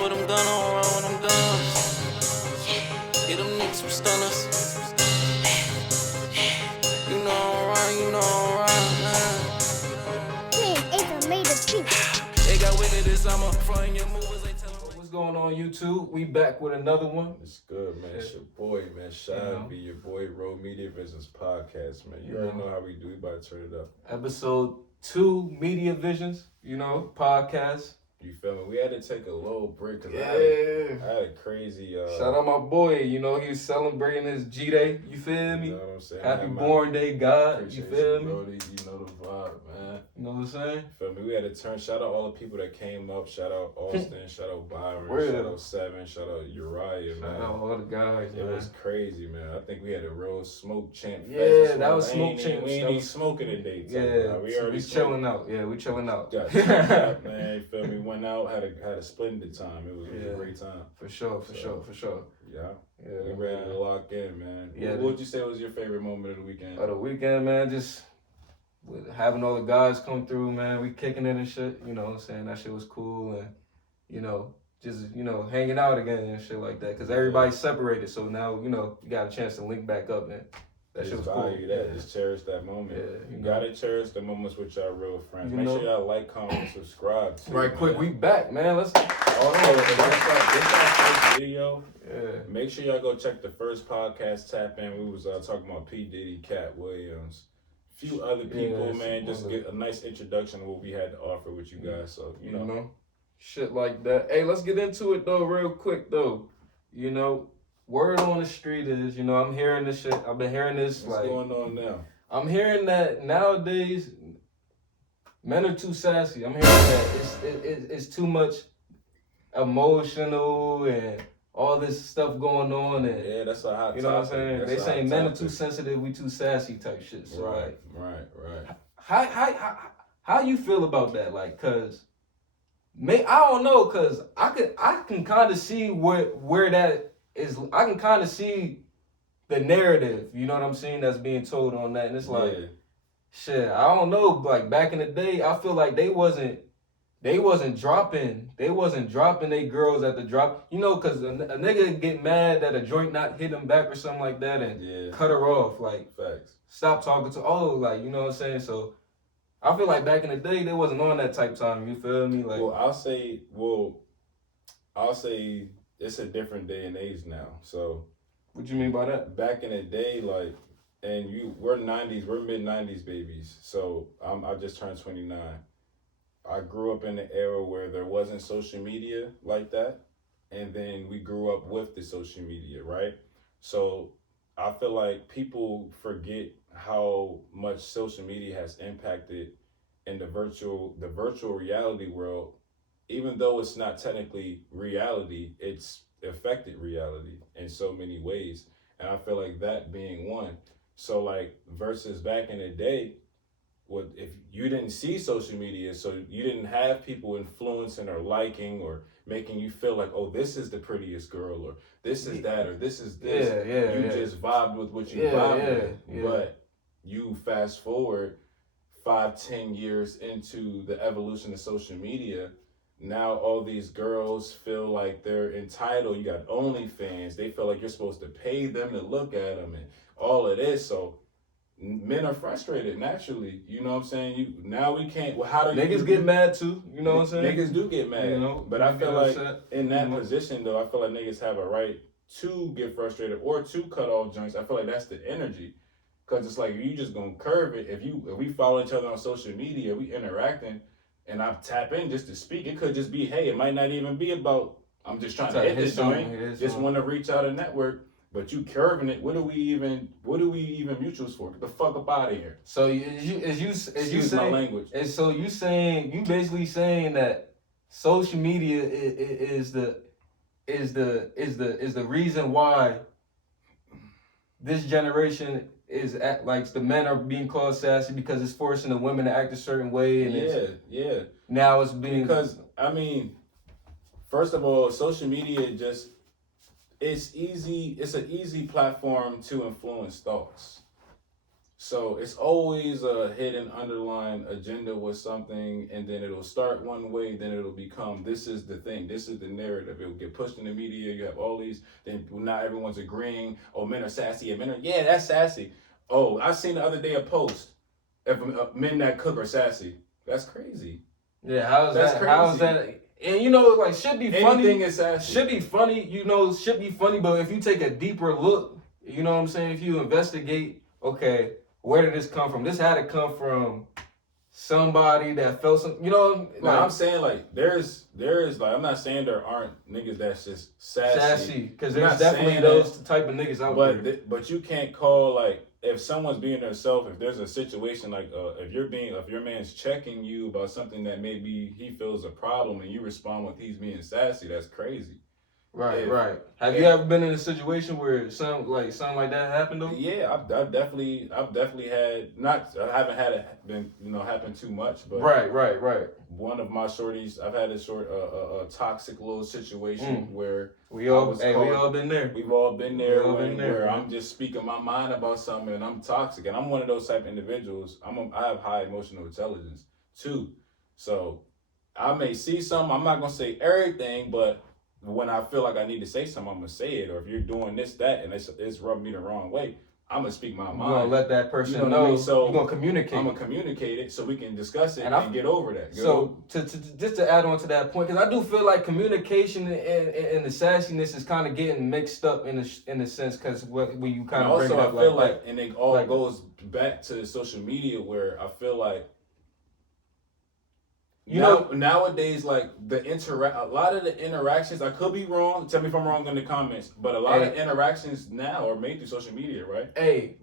ride with them gun on, ride with them guns. Get them niggas some stunners. You know I'm right, you know I'm right, man. It's a made of peace. They got with it this summer, frontin' your movers, they tell them. What's going on, YouTube? We back with another one. It's good, man. It's your boy, man. Shy be your boy, MEDIAVISIONZ Podcast, man. You already know how we do. We about to turn it up. Episode 2, Media Visions, podcast. You feel me? We had to take a little break because I had a crazy... Shout out my boy, he was celebrating his G-Day, you feel me? You know what I'm saying? Happy Born Day, God, you feel me? Brody, you know the vibe, man. You know what I'm saying? Feel me? We had to turn... Shout out all the people that came up. Shout out Austin, shout out Byron, shout out Seven, shout out Uriah, man. Shout out all the guys, It man. was crazy, man. I think we had a real smoke champ. Yeah, that was smoke champ. We ain't even smoking today. Yeah, we already chilling out. Yeah, we chilling out. Got up, man. You feel me? Went out, had a splendid time. It was a great time. For sure. Yeah. Yeah, We ready to lock in, man. Yeah. What would you say was your favorite moment of the weekend? Of the weekend, man, just with having all the guys come through, man, we kicking it and shit, you know what I'm saying? That shit was cool and, just, hanging out again and shit like that. Because everybody's separated, so now, we got a chance to link back up and that shit was cool. Value that. Just cherish that moment. Yeah, you gotta cherish the moments with y'all real friends. Make know? sure y'all like, comment, subscribe. Too, Right, man. quick, we back, man. Let's. This our first video. Yeah. Make sure y'all go check the first podcast. Tap in. We was talking about P. Diddy, Cat Williams, a few other people, man. Just get a nice introduction of what we had to offer with you guys. So you know, shit like that. Hey, let's get into it though, real quick though. Word on the street is, I'm hearing this shit. I've been hearing this. What's going on now? I'm hearing that nowadays men are too sassy. I'm hearing that it's too much emotional and all this stuff going on. And yeah, that's a hot topic. You know what I'm saying? That's they saying men are topic. too sensitive, we too sassy type shit. So right. How you feel about that? Like, cause I don't know, cause I can kind of see where that is. I can kind of see the narrative, you know what I'm saying, that's being told on that. And it's like, shit, I don't know. Like back in the day, I feel like they wasn't dropping their girls at the drop. Cause a nigga get mad that a joint not hit him back or something like that and cut her off. Like, facts. Stop talking to, you know what I'm saying? So I feel like back in the day, they wasn't on that type time. You feel me? Like, I'll say it's a different day and age now. So, what you mean by that? Back in the day, like, we're mid 90s babies. So I just turned 29. I grew up in an era where there wasn't social media like that, and then we grew up with the social media, right? So I feel like people forget how much social media has impacted in the virtual reality world. Even though it's not technically reality, it's affected reality in so many ways. And I feel like that being one. So like versus back in the day, if you didn't see social media, so you didn't have people influencing or liking or making you feel like, oh, this is the prettiest girl or this is that or this is this. You just vibed with what you vibed with. Yeah. But you fast forward 5-10 years into the evolution of social media, now all these girls feel like they're entitled. You got OnlyFans. They feel like you're supposed to pay them to look at them and all of this. So men are frustrated naturally. You know what I'm saying? Now we can't. Well, how do niggas get mad too? You know what I'm saying? Niggas do get mad. But I feel like in that position though, I feel like niggas have a right to get frustrated or to cut off joints. I feel like that's the energy. Cause it's like you just gonna curve it. If we follow each other on social media, we interacting, and I tap in just to speak. It could just be, hey, it might not even be about I'm just trying to hit this joint. Just want to reach out a network. But you curving it. What do we even mutuals for? Get the fuck up out of here. So is you saying my language. And so you basically saying that social media is the reason why this generation is like the men are being called sassy because it's forcing the women to act a certain way and now it's being because first of all, social media it's an easy platform to influence thoughts. So it's always a hidden underlying agenda with something, and then it'll start one way, then it'll become this is the thing, this is the narrative. It'll get pushed in the media. You have all these, then not everyone's agreeing. Oh, men are sassy, and men are yeah, that's sassy. Oh, I seen the other day a post if men that cook are sassy. That's crazy. Yeah, how's That's that? crazy. How's that? And like should be funny. Anything is sassy. Should be funny, should be funny. But if you take a deeper look, you know what I'm saying? If you investigate, okay, where did this come from? This had to come from somebody that felt some, No, I'm saying like there's like I'm not saying there aren't niggas that's just sassy. Because I'm there's not definitely saying those that, type of niggas out there. But you can't call like if someone's being themselves. If there's a situation like if your man's checking you about something that maybe he feels a problem and you respond with he's being sassy, that's crazy. Right. Have you ever been in a situation where something like that happened though? Yeah, I've definitely had I haven't had it been happen too much, but right. One of my shorties, I've had a toxic little situation where we all been there. We've all been there where man. I'm just speaking my mind about something and I'm toxic, and I'm one of those type of individuals. I have high emotional intelligence too, so I may see something. I'm not gonna say everything, but when I feel like I need to say something, I'm gonna say it. Or if you're doing this, that, and it's rubbing me the wrong way, I'm gonna speak my mind. You're gonna let that person know. What I mean? So you're gonna communicate. I'm gonna communicate it so we can discuss it and get over that. So to just to add on to that point, because I do feel like communication and the sassiness is kind of getting mixed up in a sense, because when you kind of bring it up I feel like and it all goes back to social media, where I feel like nowadays, like a lot of the interactions, I could be wrong. Tell me if I'm wrong in the comments. But a lot of interactions now are made through social media, right? Hey,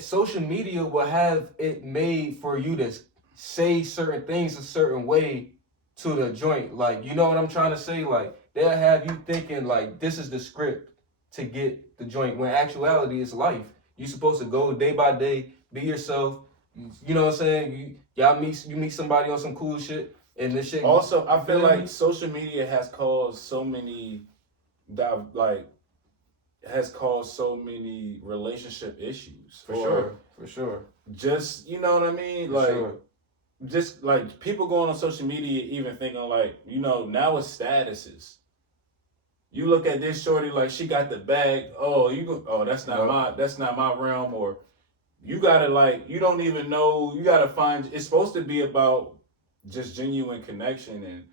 social media will have it made for you to say certain things a certain way to the joint. Like, you know what I'm trying to say? Like, they'll have you thinking like this is the script to get the joint, when actuality is life. You're supposed to go day by day, be yourself. You know what I'm saying? You meet somebody on some cool shit, and this shit. Also, I feel like social media has caused so many relationship issues. For sure. Just what I mean? Just like people going on social media, even thinking like, now it's statuses. You look at this shorty like she got the bag. That's not my realm. Or you gotta you don't even know. You gotta find. It's supposed to be about just genuine connection, and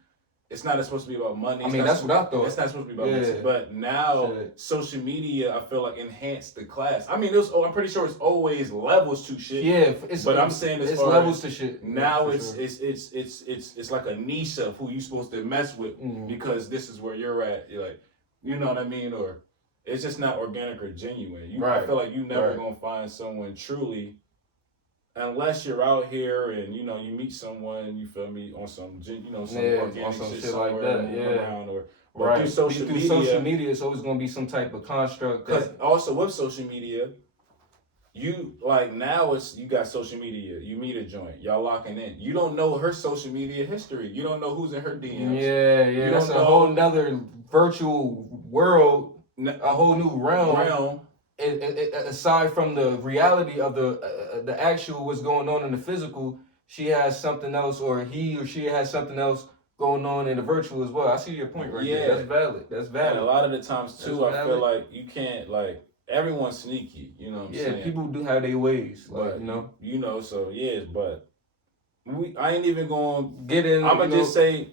it's not supposed to be about money. I mean, that's what I thought. It's not supposed to be about money. But now social media, I feel like enhanced the class. I mean, I'm pretty sure it's always levels to shit. Yeah, I'm saying it's levels to shit. Now it's like a niche of who you supposed to mess with because this is where you're at. You're like, you know what I mean, or it's just not organic or genuine. I feel like you never gonna find someone truly, unless you're out here and you meet someone, you feel me, on some some organic on some shit like that, around, or through social media, it's always gonna be some type of construct. Because also with social media, you now you got social media. You meet a joint, y'all locking in. You don't know her social media history. You don't know who's in her DMs. Yeah, that's a whole nother virtual world. A whole new realm. Aside from the reality of the actual what's going on in the physical, she has something else, or he or she has something else going on in the virtual as well. I see your point right there. That's valid. And a lot of the times too, I feel like you can't everyone's sneaky. You know what I'm saying? Yeah, people do have their ways. But so but I ain't even gonna get in. I'm gonna just say,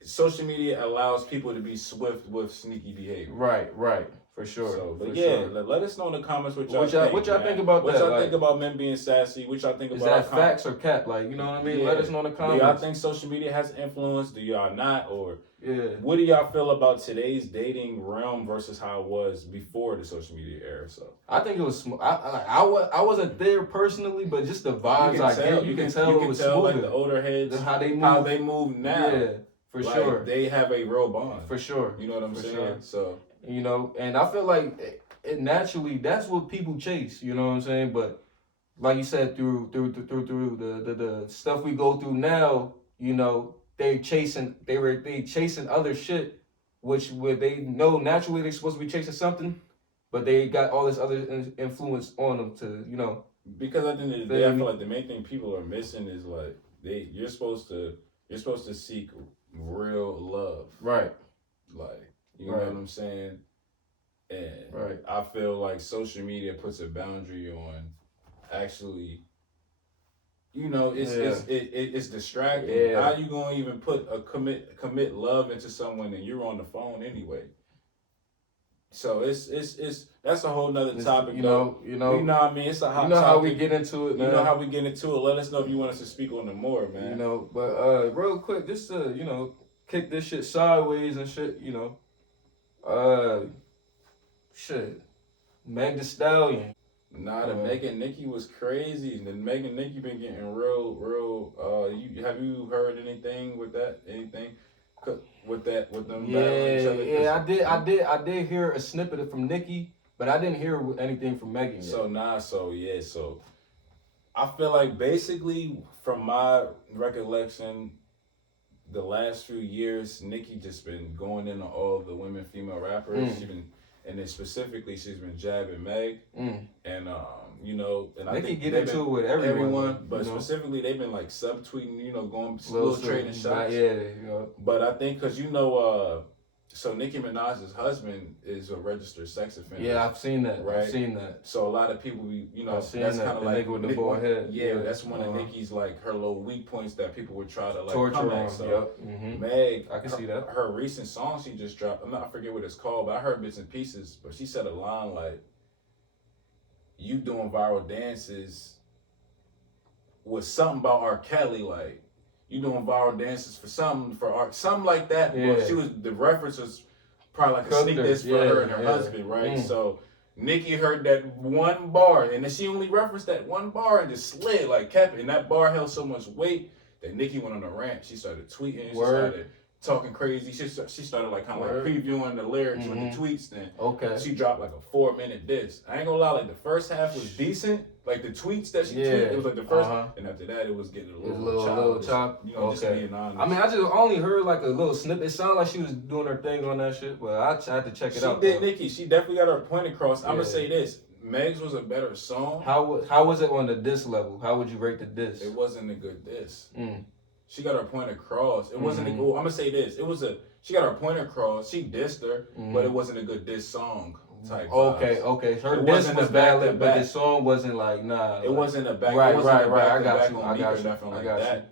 social media allows people to be swift with sneaky behavior. Right. For sure. So, but sure. Let us know in the comments what y'all think about what that. What y'all think about men being sassy? What y'all think is about that facts or cap? You know what I mean? Yeah. Let us know in the comments. Do y'all think social media has influence? Do y'all not? Or yeah, what do y'all feel about today's dating realm versus how it was before the social media era? So I think it was. I wasn't there personally, but just the vibes I get, you can tell it was smoother. Like the older heads, how they move now. Yeah, for sure. They have a real bond. For sure. You know what I'm saying? Sure. So and I feel like it naturally, that's what people chase. You know what I'm saying? But like you said, through the stuff we go through now, they chasing other shit, which where they know naturally they're supposed to be chasing something, but they got all this other influence on them to, you know. Because at the end of the day, I feel like the main thing people are missing is like you're supposed to seek real love, right? Like, you know what I'm saying? And I feel like social media puts a boundary on actually. You know, it's distracting. Yeah. How you gonna even commit love into someone and you're on the phone anyway? So it's that's a whole nother topic. You know what I mean? It's a hot. You know topic. how we get into it, man. You know how we get into it. Let us know if you want us to speak on it more, man. You know, but real quick, just to kick this shit sideways and shit. You know, shit, Meg Thee Stallion. Nah, the Megan Nicki was crazy. The Megan Nicki been getting real. Have you heard anything with that? Anything with them battling each other? Yeah, I did hear a snippet from Nicki, but I didn't hear anything from Megan yet. So I feel like basically from my recollection, the last few years, Nicki just been going into all the female rappers. She's been. And then specifically, she's been jabbing Meg, and you know, and I think get into it with everyone, but specifically they've been like subtweeting, you know, going little trading shots. Yeah, you know. But I think because so Nicki Minaj's husband is a registered sex offender. Yeah, I've seen that. Right? I've seen that. So a lot of people, that's kind of like nigga with the bald head. Yeah, that's one of Nicki's like her little weak points that people would try to like torture come on. at. So Meg, I can see that. Her recent song she just dropped, I forget what it's called, but I heard bits and pieces. But she said a line like, "You doing viral dances with something about R. Kelly, like you doing viral dances for something like that." Yeah. Well, the reference was probably like a sneak diss for her and her husband, right? So Nicki heard that one bar, and then she only referenced that one bar and just slid, like kept it. And that bar held so much weight that Nicki went on a rant. She started tweeting, she started talking crazy. She started like kind of like previewing the lyrics with the tweets. Then she dropped like a 4-minute diss. I ain't gonna lie, like the first half was decent. Like the tweets that she tweeted, it was like the first, and after that it was getting a little chop. You know, just being honest. I mean, I just only heard like a little snippet. It sounded like she was doing her thing on that shit, but I had to check it out. She did, Nicki. She definitely got her point across. I'm gonna say this: Meg's was a better song. How was it on the diss level? How would you rate the diss? It wasn't a good diss. She got her point across. It wasn't a good. I'm gonna say this: she got her point across. She dissed her, but it wasn't a good diss song. Type okay. Her diss was valid, but the song wasn't like nah. It wasn't a back. Right. I got you.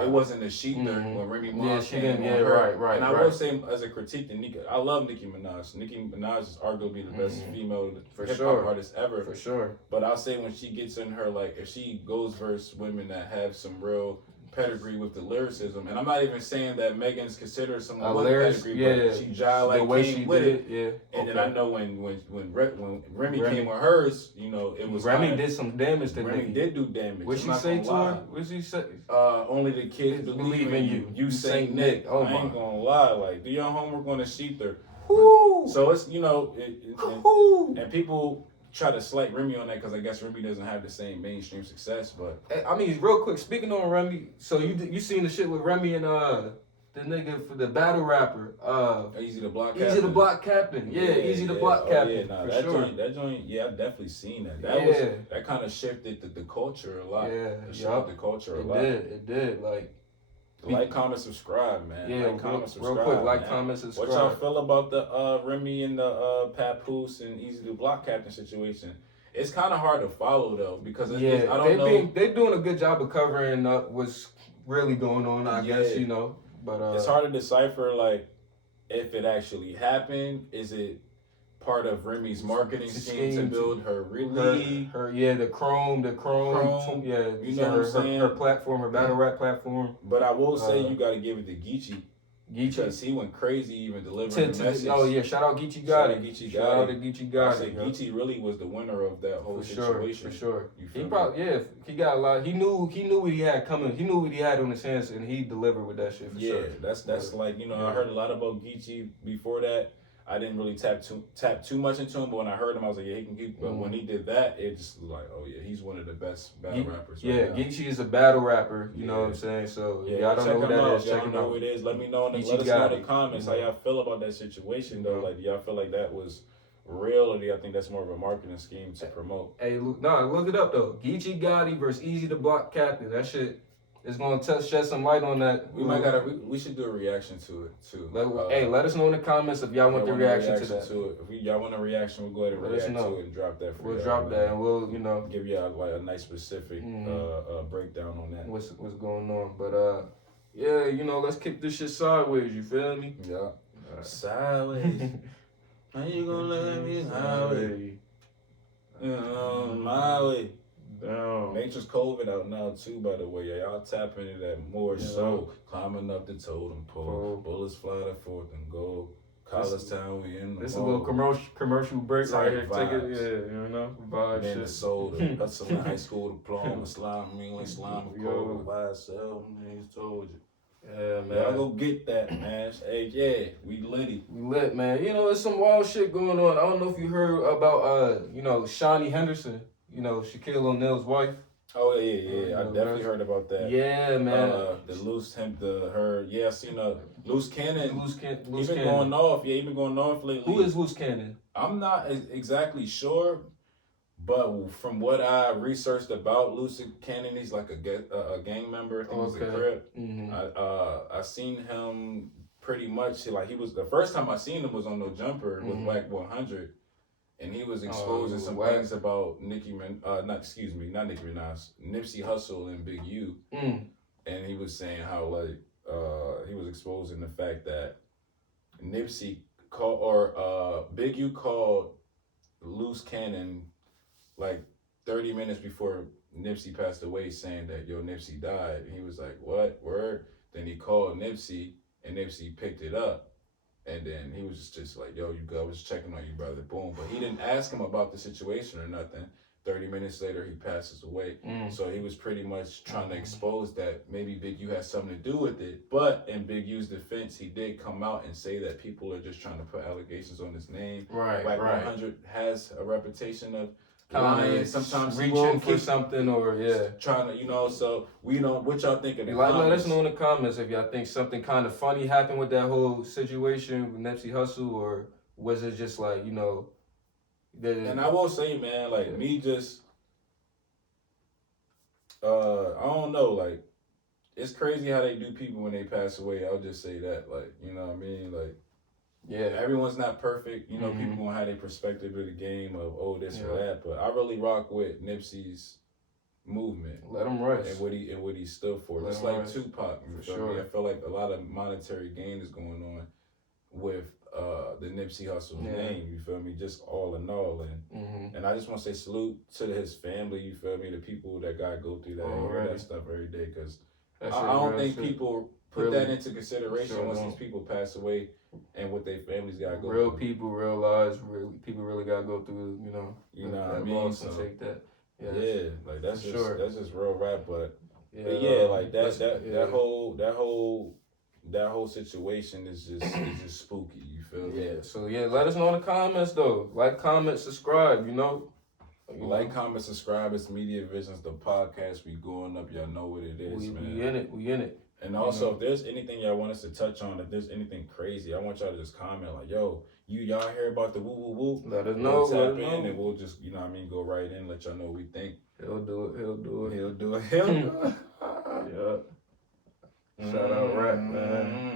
It wasn't a sheet there when Remy Ma came on her. Right. And I will say as a critique to Nicki, I love Nicki Minaj. Nicki Minaj is arguably the best female hip hop artist ever. For sure. But I'll say when she gets in her, like if she goes versus women that have some real pedigree with the lyricism, and I'm not even saying that Megan's considered someone with pedigree, but she jive like the way came she with it. Yeah. And then I know when Remy came with hers, you know, it was Remy did some damage to Remy. Did do damage. What she say to her? What she say? Only the kids believe in you. You Saint Nick. I ain't gonna lie. Like, do your homework on the sheet there. So it's, you know, and people try to slight Remy on that because I guess Remy doesn't have the same mainstream success. But I mean, real quick, speaking on Remy, so you seen the shit with Remy and the nigga for the battle rapper, Easy the Block Captain. Yeah, Easy the Block Captain. Yeah, for that sure. joint, yeah, I've definitely seen that. That kind of shifted the culture a lot. Yeah, it shifted the culture a lot. It did. Like, comment, subscribe, man. Yeah, comment, subscribe. Real quick, man. comment, subscribe. What y'all feel about the Remy and the Papoose and Easy the Block Captain situation? It's kind of hard to follow though because I don't know. They're doing a good job of covering up what's really going on. I guess you know, but it's hard to decipher like if it actually happened. Is it part of Remy's marketing scheme to build her league? The Chrome, yeah, you know what I'm saying? Her platform, her battle rap platform. But I will say you got to give it to Geechee. Because he went crazy even delivering the message. Oh yeah, shout out Geechee Gotti. Shout out to Geechee Gotti. I say Geechee really was the winner of that whole situation. For sure. He probably he got a lot. He knew what he had coming. He knew what he had on his hands, and he delivered with that shit. For sure. That's like I heard a lot about Geechee before that. I didn't really tap too much into him, but when I heard him, I was like, yeah, he can keep. But when he did that, it just was like, oh yeah, he's one of the best battle rappers. Geechee is a battle rapper. You know what I'm saying? So y'all don't know who that is. Check him out. Know who it is. Let me know. Let us know in the comments how y'all feel about that situation though. Like, do y'all feel like that was reality, I think that's more of a marketing scheme to promote. Hey, look it up though. Geechee Gotti versus Easy the Block Captain. That shit is gonna shed some light on that. We should do a reaction to it too. Let us know in the comments if y'all want the reaction to that. If y'all want a reaction, we'll go ahead and react to it and drop that for you. We'll drop that and we'll, give you a nice specific breakdown on that. What's going on. But yeah, let's kick this shit sideways, you feel me? Yeah. Sideways. How you gonna let me sideways? My way. Down. Nature's COVID out now too, by the way. Y'all tap into that more so. Climbing up the totem pole. Bullets fly to fourth and goal. College town, we in the This is a little commercial break right here. Take it, vibe then shit. the soul, the hustling high school diploma, slime, slime, cold, YSL, niggas told you. Yeah, man. Y'all go get that, man. Hey, yeah, we litty. We lit, man. There's some wild shit going on. I don't know if you heard about, Shawnee Henderson. Shaquille O'Neal's wife. Oh yeah. I definitely heard about that. Yeah, man. I seen a loose cannon. Loose He been cannon. going off. Yeah, he been going off lately. Who is Loose Cannon? I'm not exactly sure, but from what I researched about Loose Cannon, he's like a gang member. I think he's a Crip. Mm-hmm. I seen him pretty much like he was the first time I seen him was on No Jumper with Whack 100. And he was exposing some things about not Nicki Minaj, Nipsey Hussle and Big U. And he was saying how he was exposing the fact that Nipsey Big U called Loose Cannon like 30 minutes before Nipsey passed away, saying that Nipsey died. And he was like, what? Word? Then he called Nipsey and Nipsey picked it up. And then he was just like, yo, you good? I was checking on you, brother. Boom. But he didn't ask him about the situation or nothing. 30 minutes later, he passes away. So he was pretty much trying to expose that maybe Big U has something to do with it. But in Big U's defense, he did come out and say that people are just trying to put allegations on his name. Right, Whack 100 has a reputation of lying, sometimes reaching for something or trying to, so we don't. What y'all think of the let us know in the comments if y'all think something kind of funny happened with that whole situation with Nipsey Hussle, or was it just like and I will say, man, like me just I don't know, like it's crazy how they do people when they pass away. I'll just say that, like, you know what I mean, like. Yeah, everyone's not perfect. People gonna have their perspective of the game of this or that. But I really rock with Nipsey's movement. Let him rest. And what he stood for. Just like Tupac. For sure. I feel like a lot of monetary gain is going on with the Nipsey Hussle name. You feel me? Just all in all, and I just want to say salute to his family. You feel me? The people that gotta go through that and hear that stuff every day. Because I don't think people put that into consideration once these people pass away. And what their families gotta go real through. People, real lives, people really gotta go through, you know what I mean? So take that. Yeah, like that's just real rap, but like that whole situation is just spooky, you feel me? Yeah. So let us know in the comments though. Like, comment, subscribe, Like, comment, subscribe. It's MEDIAVISIONZ, the podcast. We going up. Y'all know what it is, man. We in it. And also, if there's anything y'all want us to touch on, if there's anything crazy, I want y'all to just comment like, yo, y'all hear about the woo. Let us know. Tap in and we'll just, go right in, let y'all know what we think. He'll do it. He'll do it. Yeah. Shout out rap, man.